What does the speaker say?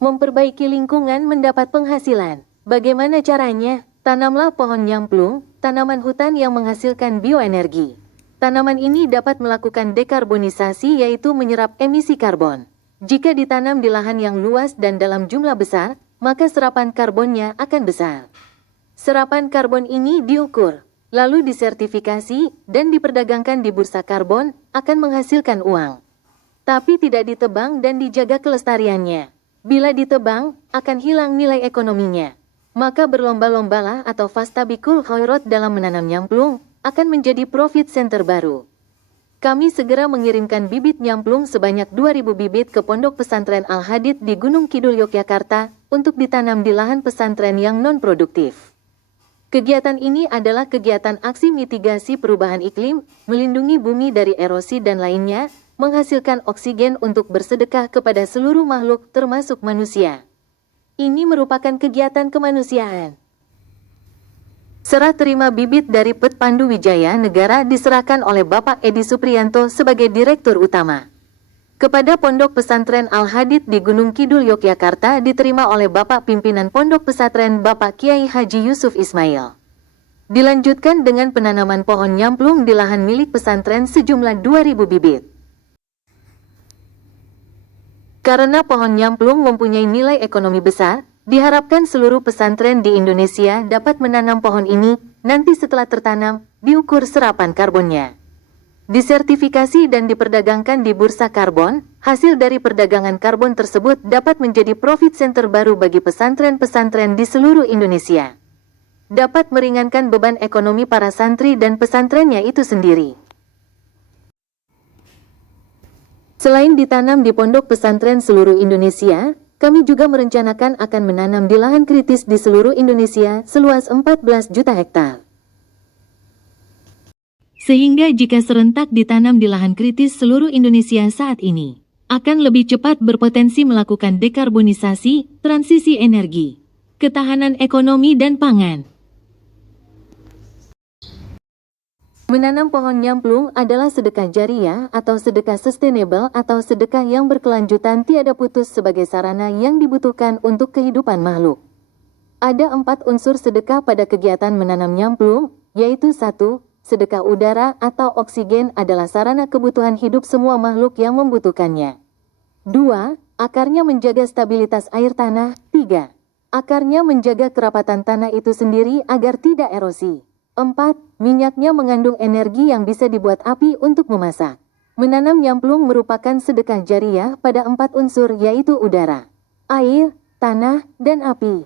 Memperbaiki lingkungan mendapat penghasilan. Bagaimana caranya? Tanamlah pohon nyamplung, tanaman hutan yang menghasilkan bioenergi. Tanaman ini dapat melakukan dekarbonisasi, yaitu menyerap emisi karbon. Jika ditanam di lahan yang luas dan dalam jumlah besar, maka serapan karbonnya akan besar. Serapan karbon ini diukur, lalu disertifikasi dan diperdagangkan di bursa karbon, akan menghasilkan uang. Tapi tidak ditebang dan dijaga kelestariannya. Bila ditebang, akan hilang nilai ekonominya. Maka berlomba-lombalah atau fastabikul khairat dalam menanam nyamplung, akan menjadi profit center baru. Kami segera mengirimkan bibit nyamplung sebanyak 2.000 bibit ke Pondok Pesantren Al-Hadid di Gunung Kidul, Yogyakarta, untuk ditanam di lahan pesantren yang non-produktif. Kegiatan ini adalah kegiatan aksi mitigasi perubahan iklim, melindungi bumi dari erosi dan lainnya, menghasilkan oksigen untuk bersedekah kepada seluruh makhluk termasuk manusia. Ini merupakan kegiatan kemanusiaan. Serah terima bibit dari Pet Pandu Wijaya Negara diserahkan oleh Bapak Edi Supriyanto sebagai Direktur Utama. Kepada Pondok Pesantren Al-Hadid di Gunung Kidul, Yogyakarta diterima oleh Bapak Pimpinan Pondok Pesantren Bapak Kiai Haji Yusuf Ismail. Dilanjutkan dengan penanaman pohon nyamplung di lahan milik pesantren sejumlah 2.000 bibit. Karena pohon nyamplung mempunyai nilai ekonomi besar, diharapkan seluruh pesantren di Indonesia dapat menanam pohon ini, nanti setelah tertanam, diukur serapan karbonnya. Disertifikasi dan diperdagangkan di bursa karbon, hasil dari perdagangan karbon tersebut dapat menjadi profit center baru bagi pesantren-pesantren di seluruh Indonesia. Dapat meringankan beban ekonomi para santri dan pesantrennya itu sendiri. Selain ditanam di pondok pesantren seluruh Indonesia, kami juga merencanakan akan menanam di lahan kritis di seluruh Indonesia seluas 14 juta hektar. Sehingga jika serentak ditanam di lahan kritis seluruh Indonesia saat ini, akan lebih cepat berpotensi melakukan dekarbonisasi, transisi energi, ketahanan ekonomi dan pangan. Menanam pohon nyamplung adalah sedekah jariah atau sedekah sustainable atau sedekah yang berkelanjutan tiada putus sebagai sarana yang dibutuhkan untuk kehidupan makhluk. Ada 4 unsur sedekah pada kegiatan menanam nyamplung, yaitu 1. Sedekah udara atau oksigen adalah sarana kebutuhan hidup semua makhluk yang membutuhkannya. 2. Akarnya menjaga stabilitas air tanah. 3. Akarnya menjaga kerapatan tanah itu sendiri agar tidak erosi. 4. Minyaknya mengandung energi yang bisa dibuat api untuk memasak. Menanam nyamplung merupakan sedekah jariah pada 4 unsur, yaitu udara, air, tanah, dan api.